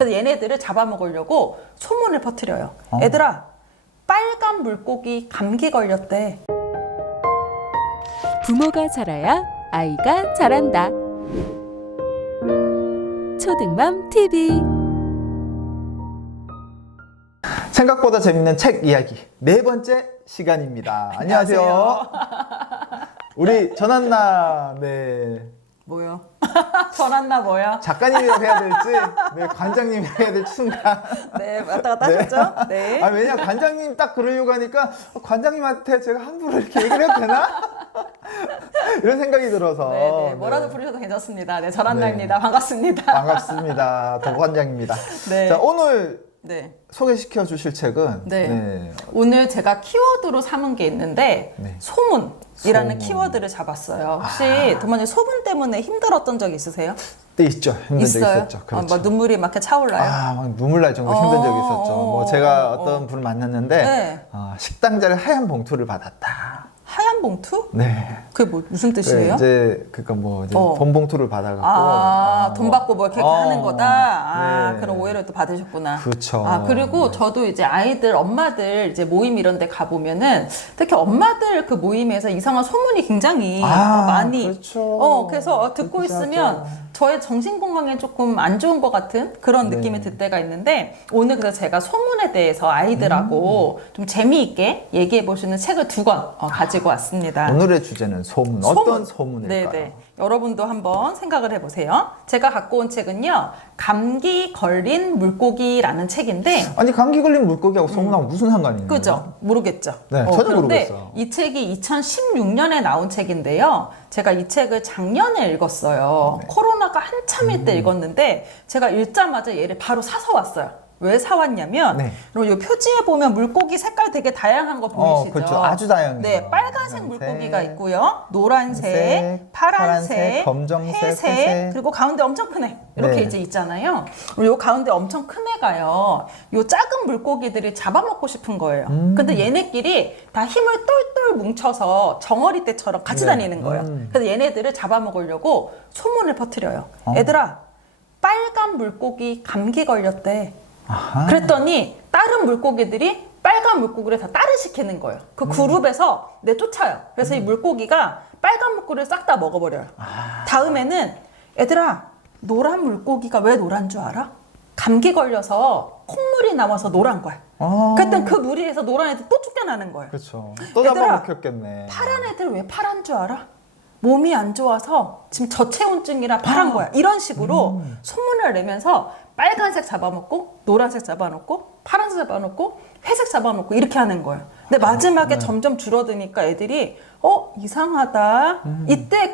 그래서 얘네들을 잡아먹으려고 소문을 퍼뜨려요. 얘들아, 빨간 물고기 감기 걸렸대. 부모가 자라야 아이가 자란다. 초등맘 TV. 생각보다 재밌는 책 이야기 네 번째 시간입니다. 안녕하세요. 우리 전한나 뭐요? 전한나 뭐야? 작가님이라고 해야 될지 관장님이라고 해야 될지 순간 네, 왔다 갔다 하셨죠? 네. 왜냐 관장님 딱 그러려고 하니까 관장님한테 제가 함부로 이렇게 얘기를 해도 되나? 이런 생각이 들어서 네, 뭐라도 부르셔도 괜찮습니다. 네, 전한나입니다. 반갑습니다. 반갑습니다. 도 관장입니다. 네. 자, 오늘 소개시켜 주실 책은 오늘 제가 키워드로 삼은 게 있는데 소문이라는 소문. 키워드를 잡았어요. 혹시 도만님 소문 때문에 힘들었던 적 있으세요? 네, 있죠. 힘든 적 있어요? 있었죠. 그렇죠. 막 눈물이 막 이렇게 차올라요? 막 눈물 날 정도 힘든 적이 있었죠. 뭐 제가 어떤 분을 만났는데 식당 자리 하얀 봉투를 받았다. 하얀 봉투? 네. 그게 무슨 뜻이에요? 그러니까 돈 봉투를 받아갖고. 돈 받고 뭐 이렇게 하는 거다? 네. 그럼 오해를 또 받으셨구나. 그렇죠. 그리고 저도 이제 아이들, 엄마들 이제 모임 이런 데 가보면은 특히 엄마들 그 모임에서 이상한 소문이 굉장히 많이. 그렇죠. 그래서 듣고 있으면 저의 정신건강에 조금 안 좋은 것 같은 그런 느낌이 들 때가 있는데 오늘 그래서 제가 소문에 대해서 아이들하고 좀 재미있게 얘기해 볼 수 있는 책을 2권 가지고 왔습니다. 오늘의 주제는 소문. 어떤 소문일까요? 네네. 여러분도 한번 생각을 해보세요. 제가 갖고 온 책은요. 감기 걸린 물고기라는 책인데 아니 감기 걸린 물고기하고 소문하고 무슨 상관이 있는 거예요? 그죠? 모르겠죠? 네, 전혀 그런데 모르겠어요. 이 책이 2016년에 나온 책인데요. 제가 이 책을 작년에 읽었어요. 코로나가 한참일 때 읽었는데 제가 읽자마자 얘를 바로 사서 왔어요. 왜 사왔냐면 그리고 이 표지에 보면 물고기 색깔 되게 다양한 거 보이시죠? 그렇죠. 아주 다양해요. 네, 빨간색 물고기가 있고요. 노란색, 파란색, 검정색, 회색, 그리고 가운데 엄청 큰 애 이렇게 이제 있잖아요. 그리고 요 가운데 엄청 큰 애가요. 요 작은 물고기들이 잡아먹고 싶은 거예요. 근데 얘네끼리 다 힘을 똘똘 뭉쳐서 정어리 떼처럼 같이 다니는 거예요. 그래서 얘네들을 잡아먹으려고 소문을 퍼뜨려요. 얘들아, 빨간 물고기 감기 걸렸대. 그랬더니 다른 물고기들이 빨간 물고기를 다 딸을 시키는 거예요. 그 그룹에서 내쫓아요. 그래서 이 물고기가 빨간 물고기를 싹 다 먹어버려요. 다음에는 얘들아, 노란 물고기가 왜 노란 줄 알아? 감기 걸려서 콧물이 나와서 노란 거야. 그랬더니 그 무리에서 노란 애들 또 쫓겨나는 거예요. 그렇죠. 또 잡아먹혔겠네. 파란 애들 왜 파란 줄 알아? 몸이 안 좋아서 지금 저체온증이라 파란 거야. 이런 식으로 소문을 내면서 빨간색 잡아먹고 노란색 잡아놓고 파란색 잡아놓고 회색 잡아놓고 이렇게 하는 거예요. 근데 마지막에 점점 줄어드니까 애들이 이상하다.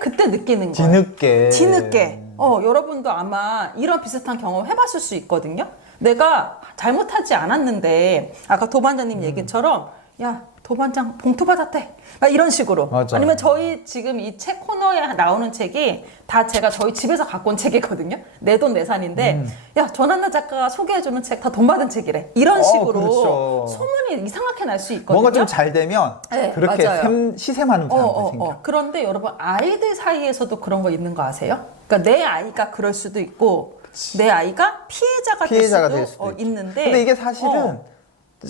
그때 느끼는 거예요. 뒤늦게. 여러분도 아마 이런 비슷한 경험 해봤을 수 있거든요. 내가 잘못하지 않았는데 아까 도반장님 얘기처럼 야, 도반장 봉투 받았대. 이런 식으로. 맞아. 아니면 저희 지금 이 책 코너에 나오는 책이 다 제가 저희 집에서 갖고 온 책이거든요. 내 돈 내산인데 야, 전한나 작가가 소개해주는 책 다 돈 받은 책이래. 이런 식으로 그렇죠. 소문이 이상하게 날 수 있거든요. 뭔가 좀 잘 되면 그렇게 시샘하는 사람들 생겨. 그런데 여러분 아이들 사이에서도 그런 거 있는 거 아세요? 그러니까 내 아이가 그럴 수도 있고 내 아이가 피해자가 될 수도 있는데 근데 이게 사실은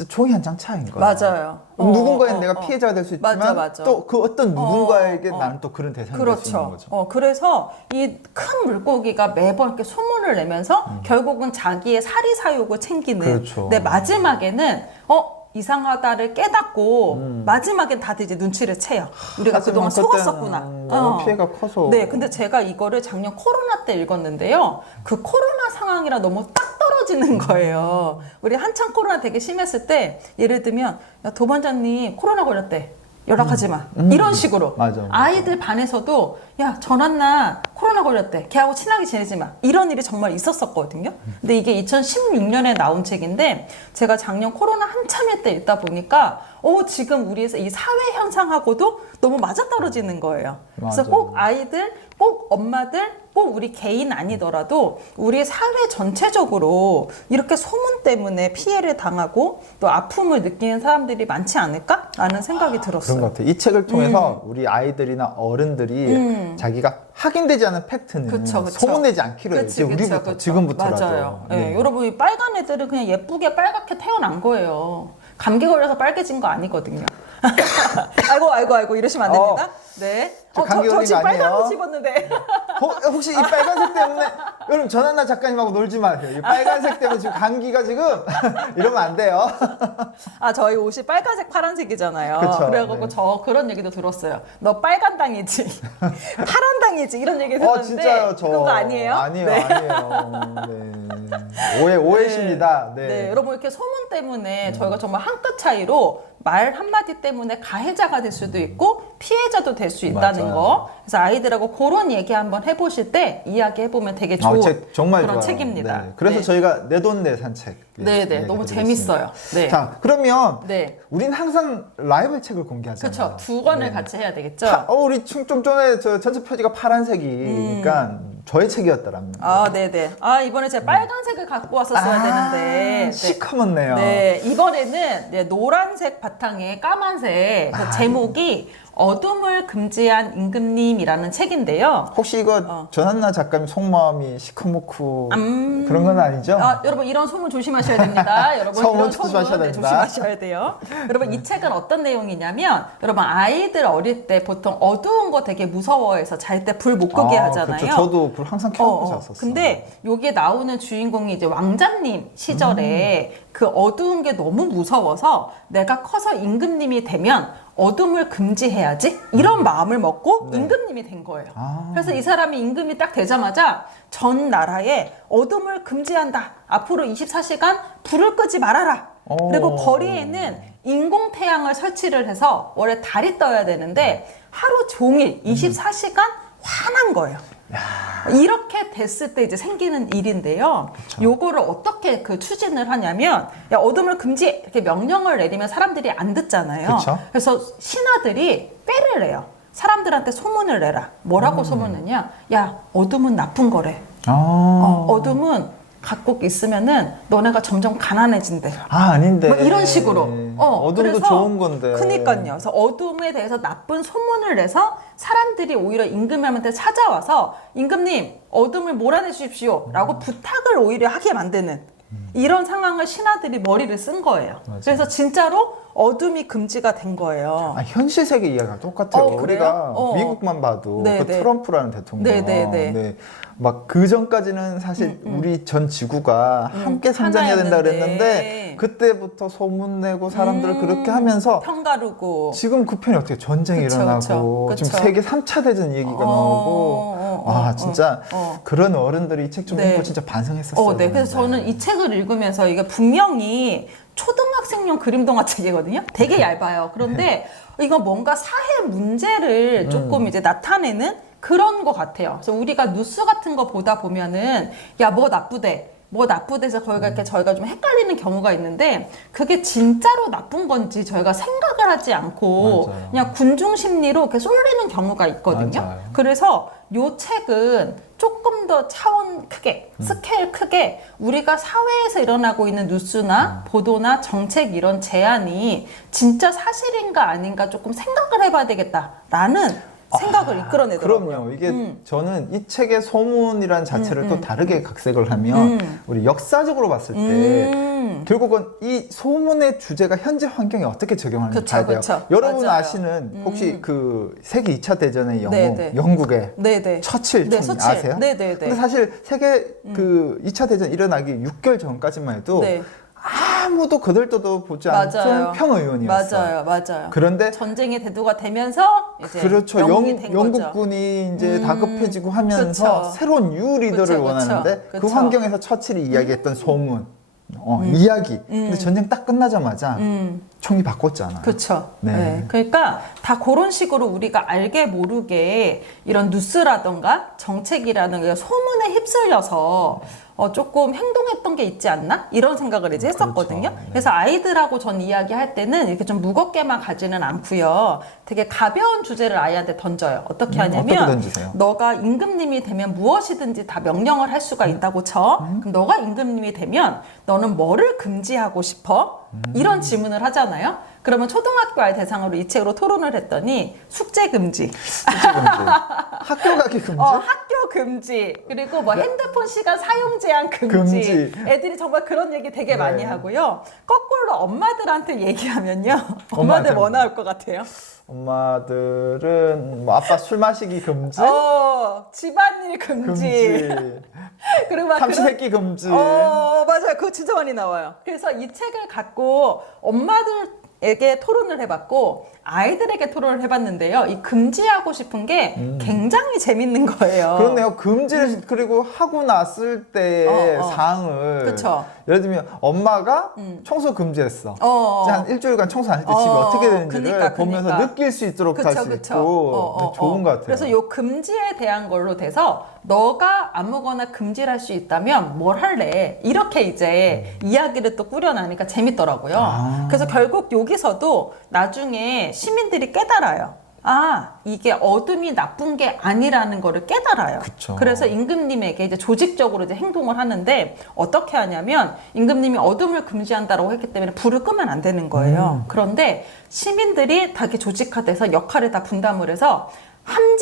종이 한 장 차이인 거예요. 맞아요. 누군가에는 내가 피해자가 될 수 있지만 맞아. 또 그 어떤 누군가에게 나는 또 그런 대상이 될 수 있는 거죠. 그래서 이 큰 물고기가 매번 이렇게 소문을 내면서 결국은 자기의 사리사욕을 챙기는. 그렇죠. 근데 마지막에는 이상하다를 깨닫고 마지막엔 다들 이제 눈치를 채요. 우리가 그동안 속았었구나. 피해가 커서. 네, 근데 제가 이거를 작년 코로나 때 읽었는데요. 그 코로나 상황이랑 너무 딱 떨어지는 거예요. 우리 한창 코로나 되게 심했을 때 예를 들면 야, 도반장님 코로나 걸렸대. 연락하지 마. 이런 식으로. 맞아. 아이들 반에서도 야, 전한나 코로나 걸렸대. 걔하고 친하게 지내지 마. 이런 일이 정말 있었었거든요. 근데 이게 2016년에 나온 책인데 제가 작년 코로나 한참일 때 읽다 보니까 지금 우리 이 사회 현상하고도 너무 맞아떨어지는 거예요. 그래서 꼭 아이들 꼭 엄마들, 꼭 우리 개인 아니더라도 우리 사회 전체적으로 이렇게 소문 때문에 피해를 당하고 또 아픔을 느끼는 사람들이 많지 않을까라는 생각이 들었어요. 그런 것 같아요. 이 책을 통해서 우리 아이들이나 어른들이 자기가 확인되지 않은 팩트는 그쵸. 소문내지 않기로 해요. 이제 우리부터 지금부터라도. 맞아요. 네. 네. 여러분 이 빨간 애들은 그냥 예쁘게 빨갛게 태어난 거예요. 감기 걸려서 빨개진 거 아니거든요. 아이고 이러시면 안 됩니다. 네. 저 감기 저 걸린 지금 거 아니에요? 빨간 옷 입었는데. 혹시 이 빨간색 때문에 여러분 전한나 작가님하고 놀지 마세요. 이 빨간색 때문에 지금 감기가 지금 이러면 안 돼요. 저희 옷이 빨간색 파란색이잖아요. 그쵸, 그래가지고 네. 저 그런 얘기도 들었어요. 너 빨간 당이지, 파란 당이지 이런 얘기 들었는데 진짜요? 저 그거 아니에요? 아니에요, 네. 아니에요. 네. 오해십니다. 네. 네, 여러분 이렇게 소문 때문에 저희가 정말 한 끗 차이로 말 한마디 때문에 가해자가 될 수도 있고 피해자도 될 수 있다는 맞아요. 거. 그래서 아이들하고 그런 얘기 한번 해보실 때 이야기해보면 되게 좋은 책 정말 그런 좋아요. 책입니다. 네. 그래서 네. 저희가 내 돈 내 산책. 네네, 너무 재밌어요. 네. 자, 그러면 네. 우린 항상 라이벌 책을 공개하잖아요. 그렇죠. 두 권을 네. 같이 해야 되겠죠. 우리 좀 전에 저 전체 표지가 파란색이니까 저의 책이었더라면. 네네. 이번에 제가 빨간색을 갖고 왔었어야 되는데. 네. 시커멓네요. 네, 이번에는 노란색 바탕에 까만색. 그래서 제목이 어둠을 금지한 임금님이라는 책인데요. 혹시 이거 전한나 작가님 속마음이 시커멓고 음. 그런 건 아니죠? 여러분 이런 소문 조심하셔야 됩니다. 여러분 소문 이런 조심하셔야 소문 됩니다. 조심하셔야 돼요. 여러분 이 책은 어떤 내용이냐면 여러분 아이들 어릴 때 보통 어두운 거 되게 무서워해서 잘 때 불 못 끄게 하잖아요. 그렇죠. 저도 불 항상 켜놓고 잤었어요. 근데 여기에 나오는 주인공이 이제 왕자님 시절에 그 어두운 게 너무 무서워서 내가 커서 임금님이 되면 어둠을 금지해야지 이런 마음을 먹고 네. 임금님이 된 거예요. 그래서 이 사람이 임금이 딱 되자마자 전 나라에 어둠을 금지한다. 앞으로 24시간 불을 끄지 말아라. 그리고 거리에는 인공태양을 설치를 해서 원래 달이 떠야 되는데 하루 종일 24시간 환한 거예요. 이렇게 됐을 때 이제 생기는 일인데요. 요거를 어떻게 그 추진을 하냐면 야 어둠을 금지 이렇게 명령을 내리면 사람들이 안 듣잖아요. 그쵸. 그래서 신하들이 빼를 내요. 사람들한테 소문을 내라. 뭐라고 소문을 내냐? 야 어둠은 나쁜 거래. 어둠은 갖고 있으면은 너네가 점점 가난해진대. 아닌데. 뭐 이런 식으로. 어둠도 그래서 좋은 건데. 그니까요. 그래서 어둠에 대해서 나쁜 소문을 내서 사람들이 오히려 임금님한테 찾아와서 임금님 어둠을 몰아내 주십시오 라고 부탁을 오히려 하게 만드는 이런 상황을 신하들이 머리를 쓴 거예요. 맞아요. 그래서 진짜로 어둠이 금지가 된 거예요. 현실 세계 이야기가 똑같아요. 그래요? 우리가 미국만 봐도 네, 그 네. 트럼프라는 대통령. 네. 막 그 전까지는 사실 우리 전 지구가 함께 성장해야 된다 하나였는데. 그랬는데 그때부터 소문 내고 사람들을 그렇게 하면서 편가르고. 지금 그 편이 어떻게 전쟁이 그쵸, 일어나고 그쵸. 지금 세계 3차 대전 얘기가 나오고 진짜 그런 어른들이 이 책 좀 네. 읽고 진짜 반성했었어요. 네. 그래서 저는 이 책을 읽으면서 이게 분명히 초등학생용 그림 동화 책이거든요. 되게 얇아요. 그런데 이거 뭔가 사회 문제를 조금 이제 나타내는 그런 것 같아요. 그래서 우리가 뉴스 같은 거 보다 보면은 야 뭐 나쁘대. 뭐 나쁘대서 거기가 이렇게 저희가 좀 헷갈리는 경우가 있는데 그게 진짜로 나쁜 건지 저희가 생각을 하지 않고 맞아요. 그냥 군중 심리로 이렇게 쏠리는 경우가 있거든요. 맞아요. 그래서 요 책은 조금 더 차원 크게 스케일 크게 우리가 사회에서 일어나고 있는 뉴스나 보도나 정책 이런 제안이 진짜 사실인가 아닌가 조금 생각을 해봐야 되겠다라는 생각을 이끌어내더라고요. 그럼요. 이게 저는 이 책의 소문이란 자체를 또 다르게 각색을 하면 우리 역사적으로 봤을 때 결국은 이 소문의 주제가 현재 환경에 어떻게 적용하는지 그쵸, 봐야 돼요. 그쵸. 여러분 맞아요. 아시는 혹시 그 세계 2차 대전의 영웅 네네. 영국의 네네. 처칠 네, 총 처칠. 아세요? 네네네. 근데 사실 세계 그 2차 대전 일어나기 6개월 전까지만 해도 네. 아무도 거들떠도 보지 맞아요. 않던 평의원이었어요. 맞아요. 그런데 전쟁의 대두가 되면서 이제 그렇죠. 영웅이 된 거죠. 영국군이 이제 다급해지고 하면서 그쵸. 새로운 뉴 리더를 그쵸, 원하는데 그 그쵸. 환경에서 처칠이 이야기했던 소문, 이야기. 근데 전쟁 딱 끝나자마자 총이 바꿨잖아요. 그렇죠. 네. 네. 그러니까 다 그런 식으로 우리가 알게 모르게 이런 뉴스라던가 정책이라는 게 소문에 휩쓸려서 조금 행동했던 게 있지 않나? 이런 생각을 이제 했었거든요. 그렇죠. 네. 그래서 아이들하고 전 이야기할 때는 이렇게 좀 무겁게만 가지는 않고요. 되게 가벼운 주제를 아이한테 던져요. 어떻게 하냐면 어떻게 던지세요? 너가 임금님이 되면 무엇이든지 다 명령을 할 수가 있다고 쳐. 그럼 너가 임금님이 되면 너는 뭐를 금지하고 싶어? 이런 질문을 하잖아요. 그러면 초등학교 아이 대상으로 이 책으로 토론을 했더니 숙제 금지, 숙제 금지. 학교 가기 금지? 학교 금지, 그리고 뭐 핸드폰 시간 사용 제한 금지. 애들이 정말 그런 얘기 되게 많이 하고요. 거꾸로 엄마들한테 얘기하면요. 엄마들 뭐 나올 것 같아요? 엄마들은 뭐 아빠 술 마시기 금지? 집안일 금지. 그리고 막 삼시세끼 금지. 맞아요. 그거 진짜 많이 나와요. 그래서 이 책을 갖고 엄마들에게 토론을 해봤고 아이들에게 토론을 해봤는데요. 이 금지하고 싶은 게 굉장히 재밌는 거예요. 그렇네요. 금지를 그리고 하고 났을 때의 사항을 그쵸. 예를 들면 엄마가 청소 금지했어. 이제 한 일주일간 청소 안 할 때 집이 어떻게 되는지를 보면서 느낄 수 있도록 할 수 있고 좋은 것 같아요. 그래서 요 금지에 대한 걸로 돼서 너가 아무거나 금지를 할 수 있다면 뭘 할래? 이렇게 이제 이야기를 또 꾸려나니까 재밌더라고요. 그래서 결국 여기서도 나중에 시민들이 깨달아요. 아, 이게 어둠이 나쁜 게 아니라는 거를 깨달아요. 그쵸. 그래서 임금님에게 이제 조직적으로 이제 행동을 하는데 어떻게 하냐면 임금님이 어둠을 금지한다라고 했기 때문에 불을 끄면 안 되는 거예요. 그런데 시민들이 다 이렇게 조직화돼서 역할을 다 분담을 해서 한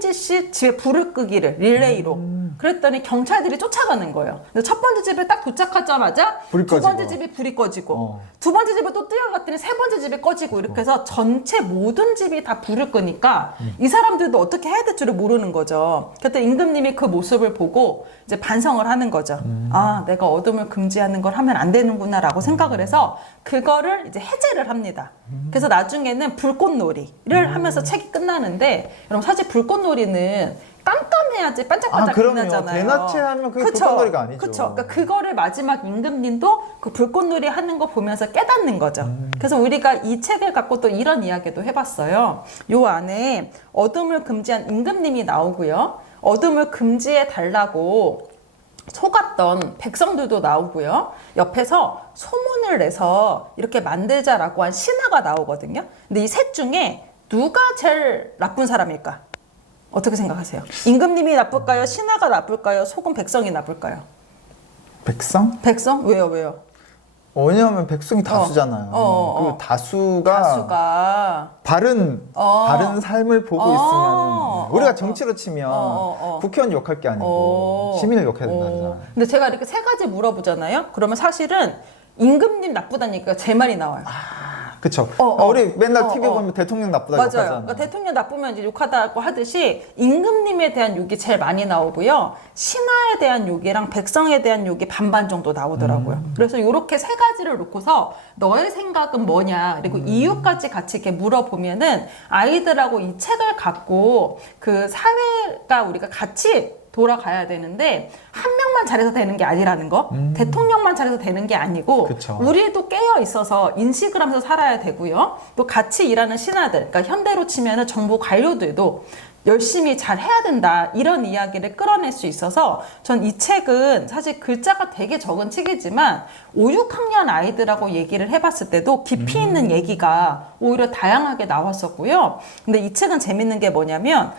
집씩 집에 불을 끄기를 릴레이로. 그랬더니 경찰들이 쫓아가는 거예요. 근데 첫 번째 집에 딱 도착하자마자 불이 두 번째 꺼지고. 집이 불이 꺼지고 두 번째 집에 또 뛰어갔더니 세 번째 집이 꺼지고 이렇게 해서 전체 모든 집이 다 불을 끄니까 이 사람들도 어떻게 해야 될 줄을 모르는 거죠. 그때 임금님이 그 모습을 보고 이제 반성을 하는 거죠. 아, 내가 어둠을 금지하는 걸 하면 안 되는구나라고 생각을 해서 그거를 이제 해제를 합니다. 그래서 나중에는 불꽃놀이를 하면서 책이 끝나는데 여러분 사실 불꽃놀이는 깜깜해야지 반짝반짝 그럼요. 빛나잖아요. 대낮에 하면 그게 불꽃놀이가 아니죠. 그쵸. 그러니까 그거를 마지막 임금님도 그 불꽃놀이 하는 거 보면서 깨닫는 거죠. 그래서 우리가 이 책을 갖고 또 이런 이야기도 해봤어요. 요 안에 어둠을 금지한 임금님이 나오고요. 어둠을 금지해 달라고 속았던 백성들도 나오고요. 옆에서 소문을 내서 이렇게 만들자라고 한 신하가 나오거든요. 근데 이 셋 중에 누가 제일 나쁜 사람일까? 어떻게 생각하세요? 임금님이 나쁠까요? 신하가 나쁠까요? 속은 백성이 나쁠까요? 백성? 백성? 왜요? 왜냐하면 백성이 다수잖아요. 그 다수가 바른 삶을 보고 있으면 우리가 정치로 치면 국회의원 욕할 게 아니고 시민을 욕해야 된다잖아요. 근데 제가 이렇게 세 가지 물어보잖아요. 그러면 사실은 임금님 나쁘다는 얘기가 제 말이 나와요. 그쵸. 우리 맨날 TV 보면 대통령 나쁘다고 맞아요. 욕하잖아요. 그러니까 대통령 나쁘면 이제 욕하다고 하듯이 임금님에 대한 욕이 제일 많이 나오고요. 신하에 대한 욕이랑 백성에 대한 욕이 반반 정도 나오더라고요. 그래서 이렇게 세 가지를 놓고서 너의 생각은 뭐냐 그리고 이유까지 같이 이렇게 물어보면은 아이들하고 이 책을 갖고 그 사회가 우리가 같이 돌아가야 되는데 한 명만 잘해서 되는 게 아니라는 거 대통령만 잘해서 되는 게 아니고 그쵸. 우리도 깨어 있어서 인식을 하면서 살아야 되고요. 또 같이 일하는 신하들 그러니까 현대로 치면은 정부 관료들도 열심히 잘 해야 된다 이런 이야기를 끌어낼 수 있어서 전 이 책은 사실 글자가 되게 적은 책이지만 5, 6학년 아이들하고 얘기를 해봤을 때도 깊이 있는 얘기가 오히려 다양하게 나왔었고요. 근데 이 책은 재밌는 게 뭐냐면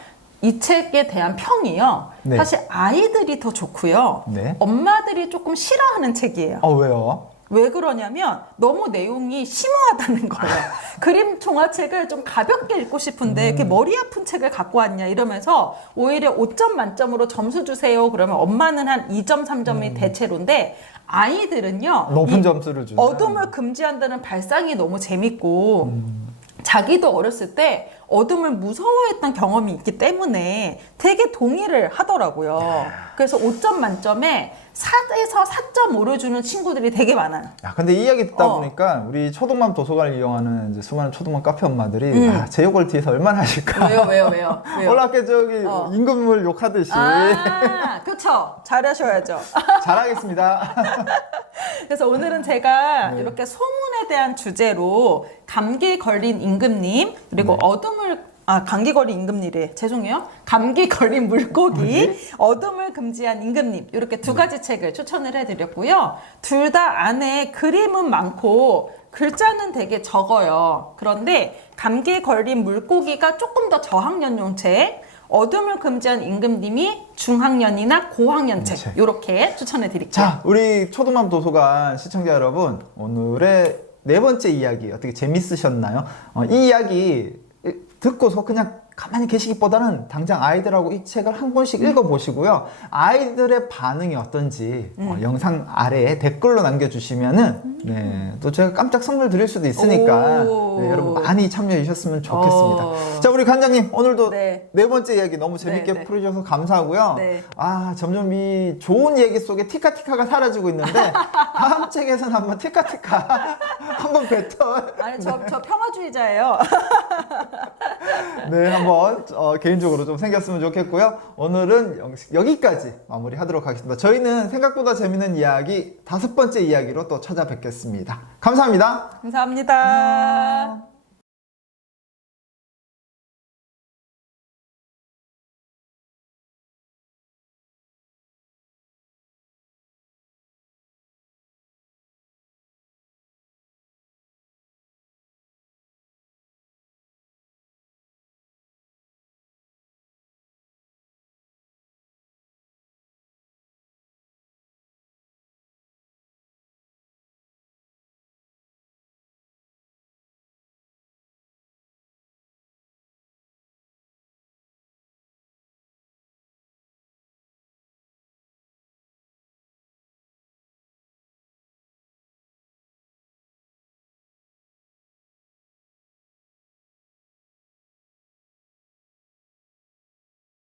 이 책에 대한 평이요. 네. 사실 아이들이 더 좋고요. 네. 엄마들이 조금 싫어하는 책이에요. 왜요? 왜 그러냐면 너무 내용이 심오하다는 거예요. 그림 종합책을 좀 가볍게 읽고 싶은데 이렇게 머리 아픈 책을 갖고 왔냐 이러면서 오히려 5점 만점으로 점수 주세요. 그러면 엄마는 한 2점, 3점이 대체로인데 아이들은요. 높은 점수를 주는 어둠을 금지한다는 발상이 너무 재밌고 자기도 어렸을 때 어둠을 무서워했던 경험이 있기 때문에 되게 동의를 하더라고요. 그래서 5점 만점에 4에서 4.5를 주는 친구들이 되게 많아요. 근데 이 이야기 듣다 보니까 우리 초등맘 도서관을 이용하는 이제 수많은 초등맘 카페 엄마들이 제 욕을 뒤에서 얼마나 하실까? 왜요? 올라게 저기 임금을 욕하듯이 그렇죠. 잘하셔야죠. 잘하겠습니다. 그래서 오늘은 제가 이렇게 소문에 대한 주제로 감기에 걸린 임금님 그리고 어둠을 감기 걸린 임금님이래. 죄송해요. 감기 걸린 물고기, 어둠을 금지한 임금님. 이렇게 두 가지 책을 추천을 해드렸고요. 둘 다 안에 그림은 많고 글자는 되게 적어요. 그런데 감기에 걸린 물고기가 조금 더 저학년용 책, 어둠을 금지한 임금님이 중학년이나 고학년 책 이렇게 추천해 드릴게요. 자, 우리 초등맘 도서관 시청자 여러분, 오늘의 네 번째 이야기 어떻게 재밌으셨나요? 이 이야기 듣고서 그냥 가만히 계시기보다는 당장 아이들하고 이 책을 한 권씩 읽어보시고요. 아이들의 반응이 어떤지 영상 아래에 댓글로 남겨주시면은 또 제가 깜짝 선물 드릴 수도 있으니까 여러분 많이 참여해 주셨으면 좋겠습니다. 자, 우리 관장님 오늘도 네 번째 이야기 너무 재밌게 풀어주셔서 감사하고요. 점점 이 좋은 얘기 속에 티카티카가 사라지고 있는데 다음 책에서는 한번 티카티카 한번 뱉어. 아니 저 평화주의자예요. 네, 한번 개인적으로 좀 생겼으면 좋겠고요. 오늘은 여기까지 마무리하도록 하겠습니다. 저희는 생각보다 재밌는 이야기 5번째 이야기로 또 찾아뵙겠습니다. 감사합니다. 감사합니다.